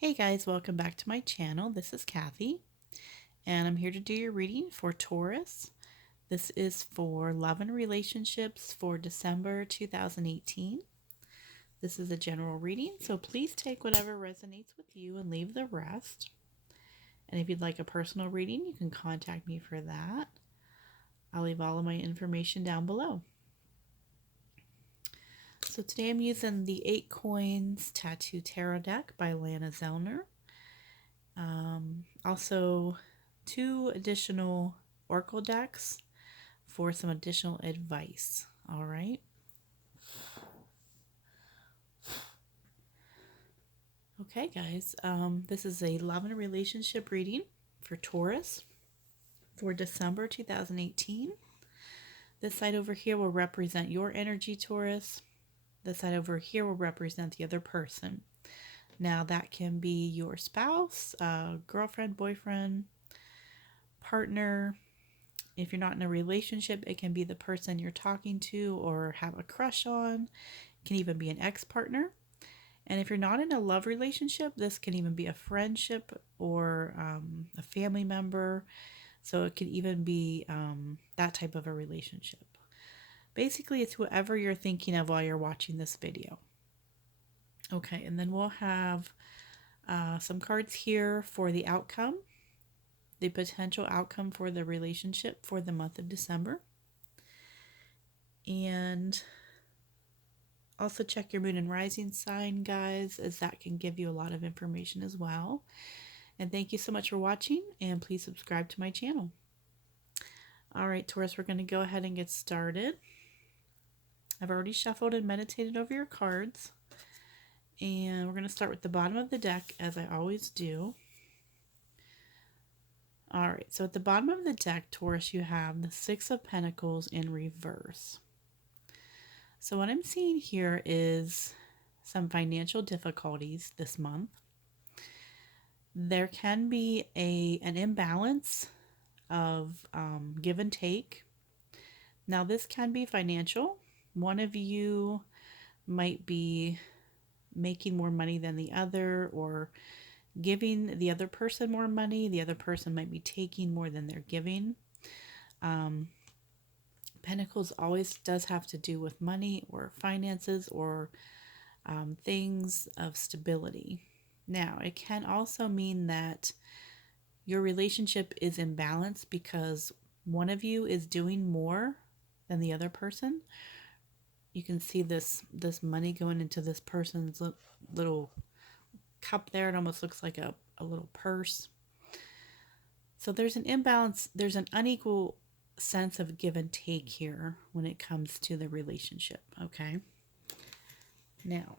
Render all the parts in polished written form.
Hey guys, welcome back to my channel. This is Kathy, and I'm here to do your reading for Taurus. This is for love and relationships for December 2018. This is a general reading, so please take whatever resonates with you and leave the rest. And if you'd like a personal reading, you can contact me for that. I'll leave all of my information down below. So today I'm using the 8 Coins Tattoo Tarot deck by Lana Zellner. Also, 2 additional Oracle decks for some additional advice. All right. Okay, guys. This is a love and relationship reading for Taurus for December 2018. This side over here will represent your energy, Taurus. This side over here will represent the other person. Now, that can be your spouse, girlfriend, boyfriend, partner. If you're not in a relationship, it can be the person you're talking to or have a crush on. It can even be an ex-partner. And if you're not in a love relationship, this can even be a friendship or a family member. So it could even be that type of a relationship. Basically, it's whoever you're thinking of while you're watching this video. Okay, and then we'll have some cards here for the outcome, the potential outcome for the relationship for the month of December. And also check your moon and rising sign, guys, as that can give you a lot of information as well. And thank you so much for watching, and please subscribe to my channel. All right, Taurus, we're going to go ahead and get started. I've already shuffled and meditated over your cards. And we're going to start with the bottom of the deck, as I always do. All right, so at the bottom of the deck, Taurus, you have the 6 of Pentacles in reverse. So what I'm seeing here is some financial difficulties this month. There can be an imbalance of give and take. Now, this can be financial. One of you might be making more money than the other, or giving the other person more money. The other person might be taking more than they're giving. Pentacles always does have to do with money or finances or things of stability. Now, it can also mean that your relationship is imbalanced because one of you is doing more than the other person. You can see this money going into this person's little cup there. It almost looks like a little purse. So there's an imbalance. There's an unequal sense of give and take here when it comes to the relationship. Okay. Now,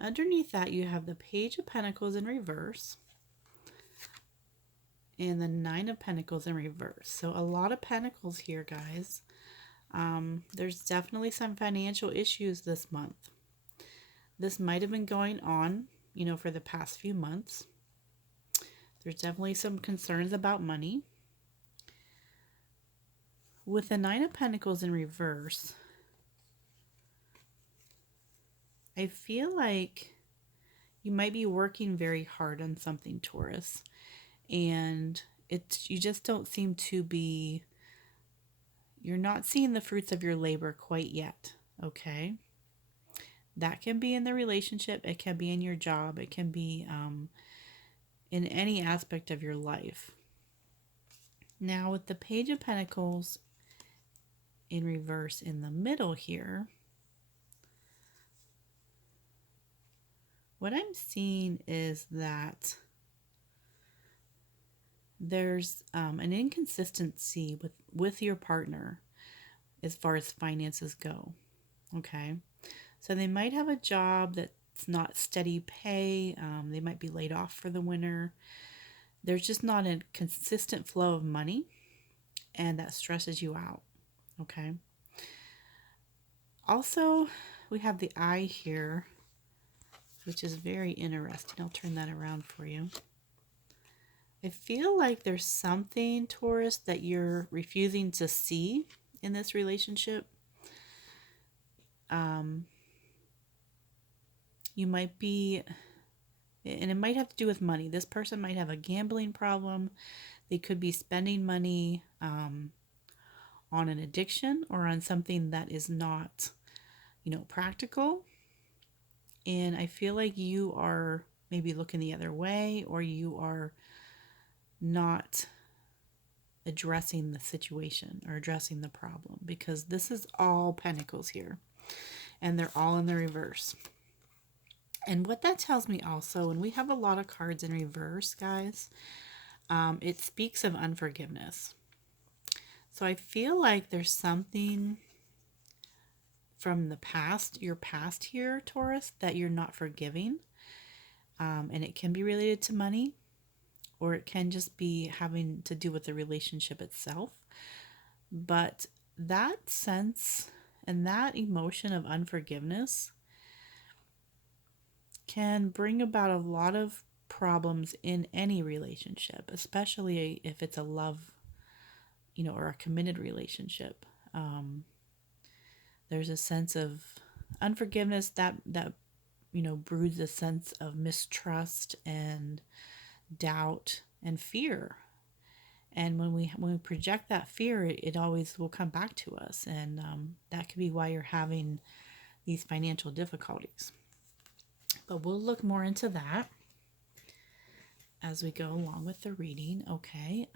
underneath that, you have the Page of Pentacles in reverse and the 9 of Pentacles in reverse. So a lot of pentacles here, guys. There's definitely some financial issues this month. This might have been going on, for the past few months. There's definitely some concerns about money. With the 9 of Pentacles in reverse, I feel like you might be working very hard on something, Taurus, and you just don't seem to be, you're not seeing the fruits of your labor quite yet, okay? That can be in the relationship, it can be in your job, it can be in any aspect of your life. Now, with the Page of Pentacles in reverse in the middle here, what I'm seeing is that there's an inconsistency with your partner as far as finances go. Okay, so they might have a job that's not steady pay. They might be laid off for the winter. There's just not a consistent flow of money, and that stresses you out. Okay. Also, we have the Eye here, which is very interesting. I'll turn that around for you. I feel like there's something, Taurus, that you're refusing to see in this relationship. You might be, and it might have to do with money. This person might have a gambling problem. They could be spending money on an addiction or on something that is not, practical. And I feel like you are maybe looking the other way, or you are not addressing the situation or addressing the problem, because this is all pentacles here and they're all in the reverse. And what that tells me also, and we have a lot of cards in reverse, guys, it speaks of unforgiveness. So I feel like there's something from the past, your past here, Taurus, that you're not forgiving. And it can be related to money, or it can just be having to do with the relationship itself. But that sense and that emotion of unforgiveness can bring about a lot of problems in any relationship, especially if it's a love, or a committed relationship. There's a sense of unforgiveness that broods a sense of mistrust and doubt and fear. And when we project that fear, it always will come back to us, and that could be why you're having these financial difficulties. But we'll look more into that as we go along with the reading. Okay.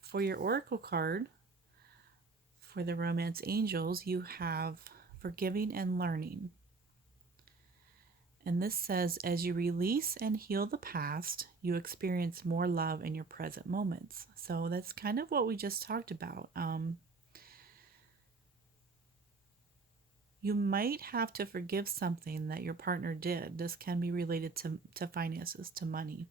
For your oracle card for the romance angels, you have forgiving and learning. And this says, as you release and heal the past, you experience more love in your present moments. So that's kind of what we just talked about. You might have to forgive something that your partner did. This can be related to finances, to money.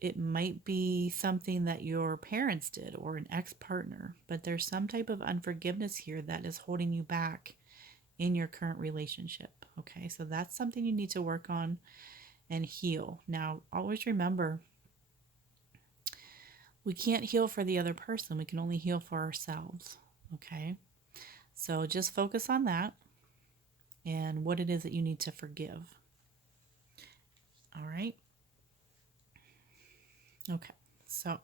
It might be something that your parents did or an ex-partner, but there's some type of unforgiveness here that is holding you back in your current relationship. Okay, so that's something you need to work on and heal. Now, always remember, we can't heal for the other person. We can only heal for ourselves. Okay, so just focus on that and what it is that you need to forgive. All right. Okay, so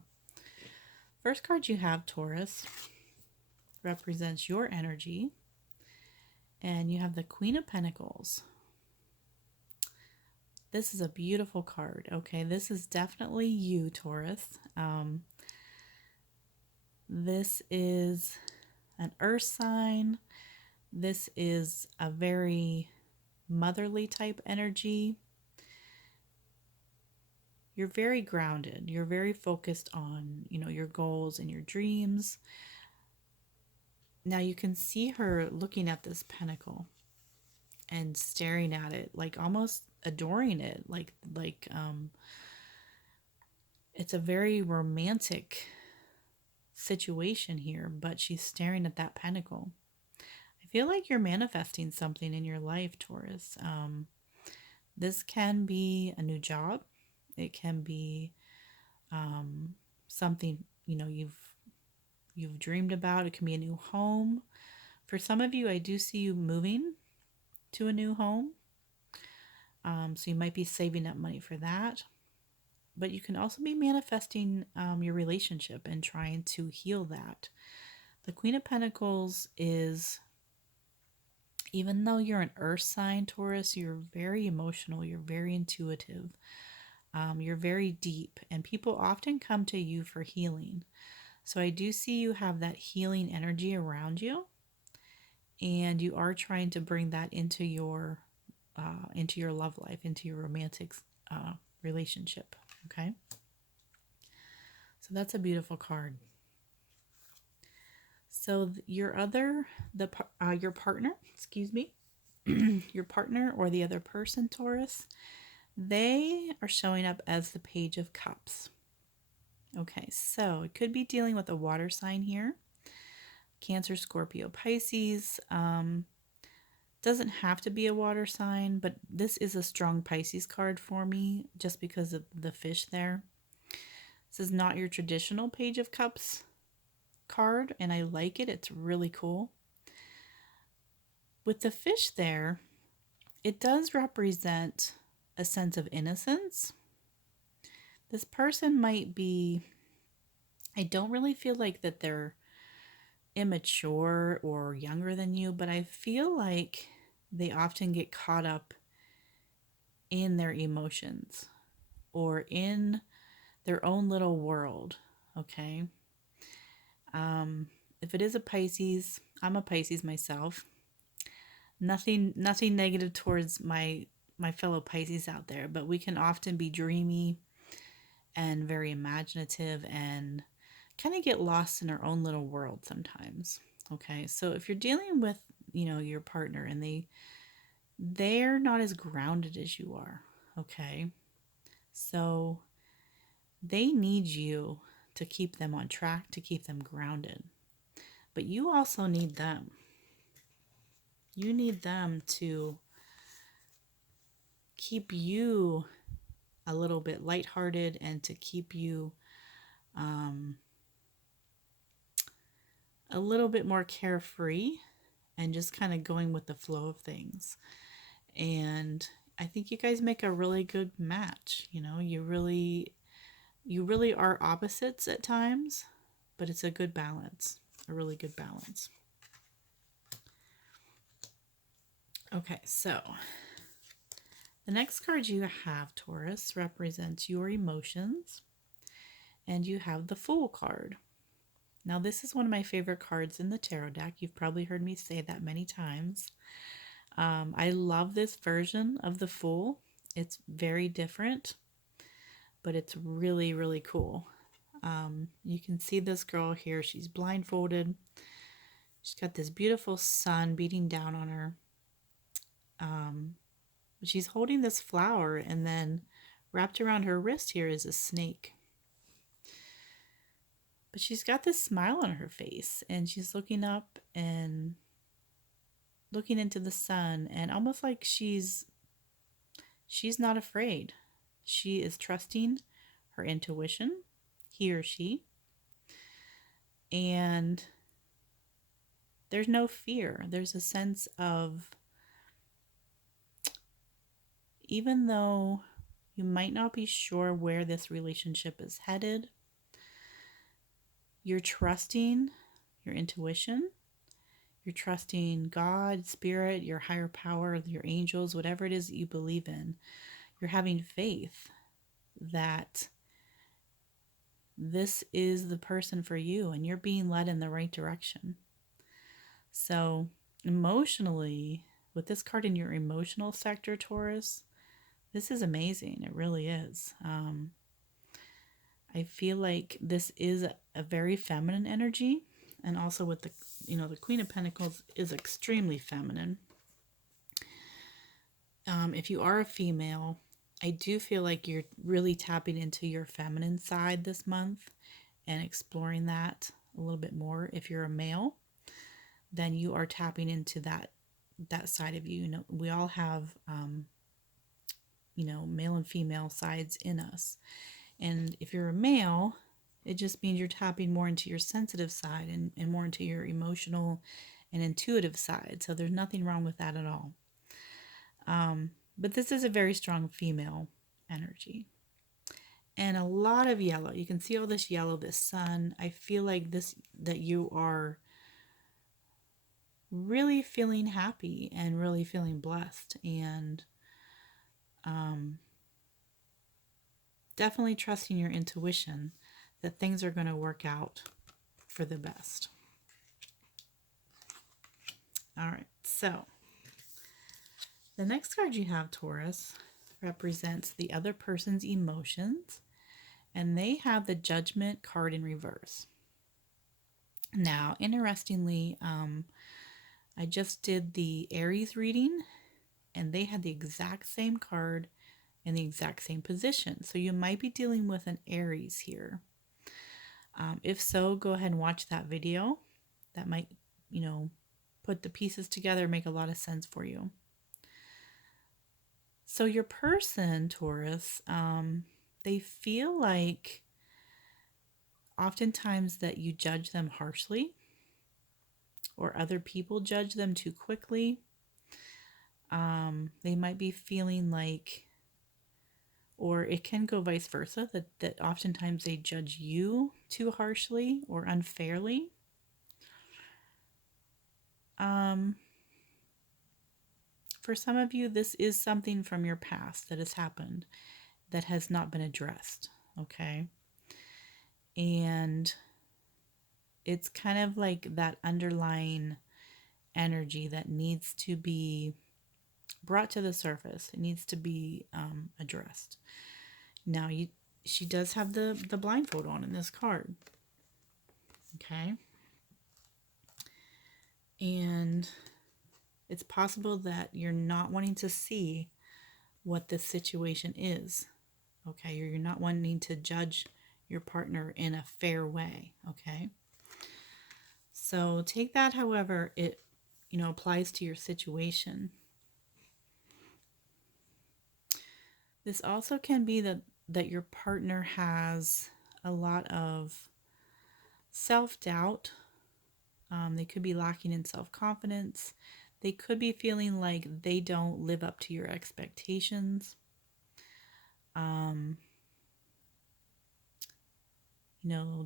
first card you have, Taurus, represents your energy. And you have the Queen of Pentacles. This is a beautiful card. Okay, this is definitely you, Taurus. This is an earth sign. This is a very motherly type energy. You're very grounded. You're very focused on, your goals and your dreams. Now you can see her looking at this pentacle and staring at it, like almost adoring it, like it's a very romantic situation here, but she's staring at that pentacle. I feel like you're manifesting something in your life, Taurus. This can be a new job. It can be something you've dreamed about. It can be a new home. For some of you, I do see you moving to a new home. So you might be saving up money for that. But you can also be manifesting your relationship and trying to heal that. The Queen of Pentacles is, even though you're an earth sign, Taurus, you're very emotional. You're very intuitive. You're very deep. And people often come to you for healing. So I do see you have that healing energy around you. And you are trying to bring that into your love life, into your romantic relationship. Okay, so that's a beautiful card. So your partner, excuse me, your partner or the other person, Taurus, they are showing up as the Page of Cups. Okay, so it could be dealing with a water sign here. Cancer, Scorpio, Pisces. Doesn't have to be a water sign, but this is a strong Pisces card for me just because of the fish there. This is not your traditional Page of Cups card, and I like it. It's really cool. With the fish there, it does represent a sense of innocence. This person might be, I don't really feel like that they're immature or younger than you, but I feel like they often get caught up in their emotions or in their own little world. Okay. If it is a Pisces, I'm a Pisces myself. Nothing negative towards my fellow Pisces out there, but we can often be dreamy and very imaginative and kind of get lost in our own little world sometimes. Okay, so if you're dealing with, your partner and they're not as grounded as you are, okay, so they need you to keep them on track, to keep them grounded, but you also need them. You need them to keep you a little bit lighthearted and to keep you a little bit more carefree and just kind of going with the flow of things. And I think you guys make a really good match. You really are opposites at times, but it's a good balance, a really good balance. Okay, so the next card you have, Taurus, represents your emotions, and you have the Fool card. Now, this is one of my favorite cards in the tarot deck. You've probably heard me say that many times. I love this version of the Fool. It's very different, but it's really, really cool. You can see this girl here. She's blindfolded. She's got this beautiful sun beating down on her. She's holding this flower, and then wrapped around her wrist here is a snake. But she's got this smile on her face, and she's looking up and looking into the sun, and almost like she's not afraid. She is trusting her intuition, he or she, and there's no fear. There's a sense of, even though you might not be sure where this relationship is headed, you're trusting your intuition. You're trusting God, Spirit, your higher power, your angels, whatever it is that you believe in. You're having faith that this is the person for you and you're being led in the right direction. So emotionally, with this card in your emotional sector, Taurus, this is amazing. It really is. I feel like this is a very feminine energy, and also with the Queen of Pentacles is extremely feminine. If you are a female, I do feel like you're really tapping into your feminine side this month and exploring that a little bit more. If you're a male, then you are tapping into that side of you. We all have male and female sides in us. And if you're a male, it just means you're tapping more into your sensitive side and more into your emotional and intuitive side. So there's nothing wrong with that at all. But this is a very strong female energy. And a lot of yellow. You can see all this yellow, this sun. I feel like that you are really feeling happy and really feeling blessed, and definitely trusting your intuition that things are going to work out for the best. All right, so the next card you have, Taurus, represents the other person's emotions, and they have the Judgment card in reverse. Now, interestingly, I just did the Aries reading, and they had the exact same card in the exact same position. So you might be dealing with an Aries here. If so, go ahead and watch that video. That might, put the pieces together, make a lot of sense for you. So your person, Taurus, they feel like oftentimes that you judge them harshly, or other people judge them too quickly. They might be feeling like, or it can go vice versa, that oftentimes they judge you too harshly or unfairly. For some of you, this is something from your past that has happened that has not been addressed, okay? And it's kind of like that underlying energy that needs to be brought to the surface. It needs to be addressed. Now, she does have the blindfold on in this card, okay? And it's possible that you're not wanting to see what this situation is, okay? You're not wanting to judge your partner in a fair way, okay? So take that however it, applies to your situation. This also can be that your partner has a lot of self-doubt. They could be lacking in self-confidence. They could be feeling like they don't live up to your expectations.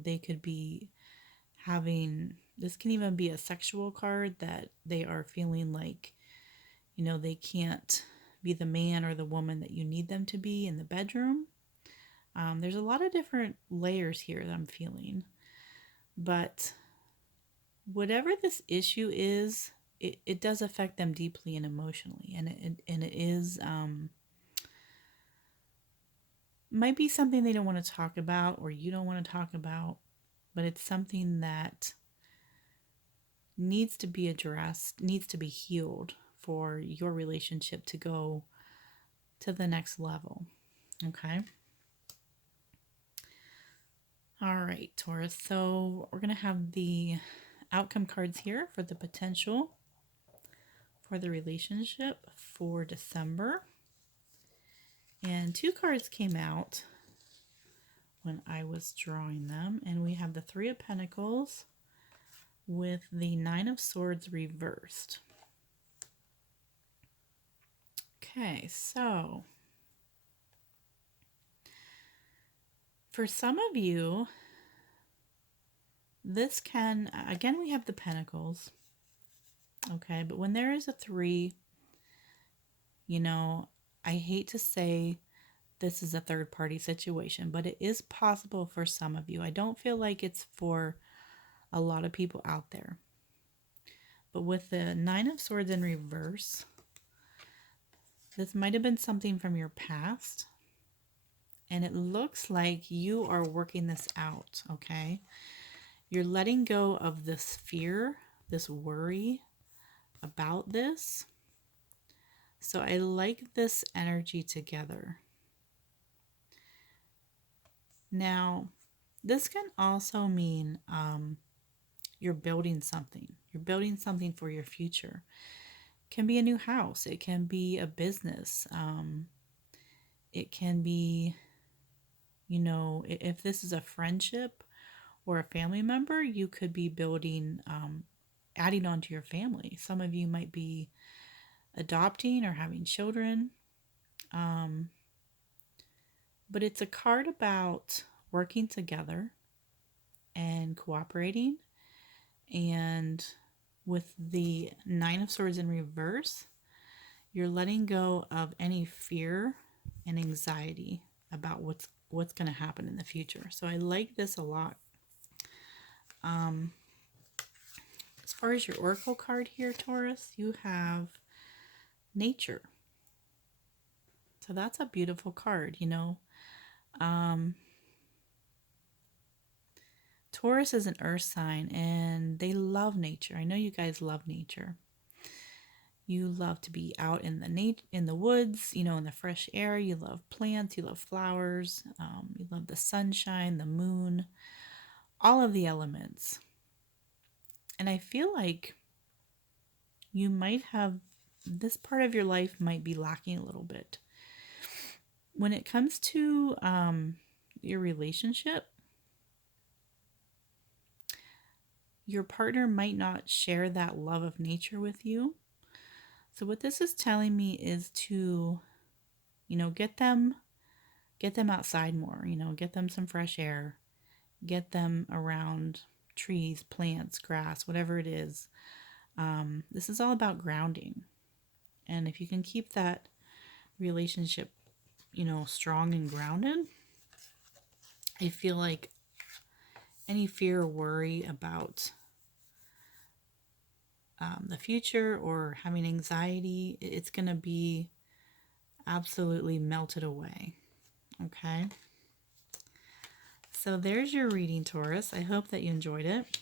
They could be having, this can even be a sexual card, that they are feeling like, they can't be the man or the woman that you need them to be in the bedroom. There's a lot of different layers here that I'm feeling. But whatever this issue is, it does affect them deeply and emotionally. And it is, might be something they don't want to talk about or you don't want to talk about, but it's something that needs to be addressed, needs to be healed for your relationship to go to the next level. Okay. All right, Taurus. So we're going to have the outcome cards here for the potential for the relationship for December. And 2 cards came out when I was drawing them. And we have the 3 of Pentacles with the 9 of Swords reversed. Okay, so for some of you, this can, again, we have the Pentacles. Okay, but when there is a 3, I hate to say this is a third party situation, but it is possible for some of you. I don't feel like it's for a lot of people out there. But with the 9 of Swords in reverse, this might have been something from your past. And it looks like you are working this out, okay? You're letting go of this fear, this worry about this. So I like this energy together. Now, this can also mean you're building something. You're building something for your future. It can be a new house. It can be a business. It can be, if this is a friendship or a family member, you could be building, adding on to your family. Some of you might be adopting or having children. But it's a card about working together and cooperating. And with the 9 of Swords in reverse, you're letting go of any fear and anxiety about what's going to happen in the future. So I like this a lot. As far as your oracle card here, Taurus, you have nature. So that's a beautiful card, Taurus is an earth sign and they love nature. I know you guys love nature. You love to be out in the woods, in the fresh air. You love plants, you love flowers, you love the sunshine, the moon, all of the elements. And I feel like you might have, this part of your life might be lacking a little bit. When it comes to your relationship, your partner might not share that love of nature with you. So what this is telling me is to, get them outside more, get them some fresh air, get them around trees, plants, grass, whatever it is. This is all about grounding. And if you can keep that relationship, strong and grounded, I feel like any fear or worry about the future or having anxiety, it's going to be absolutely melted away. Okay. So there's your reading, Taurus. I hope that you enjoyed it.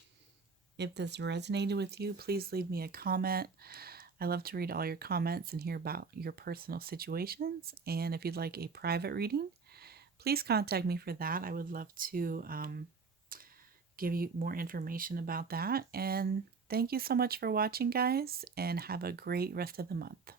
If this resonated with you, please leave me a comment. I love to read all your comments and hear about your personal situations. And if you'd like a private reading, please contact me for that. I would love to give you more information about that. And thank you so much for watching, guys, and have a great rest of the month.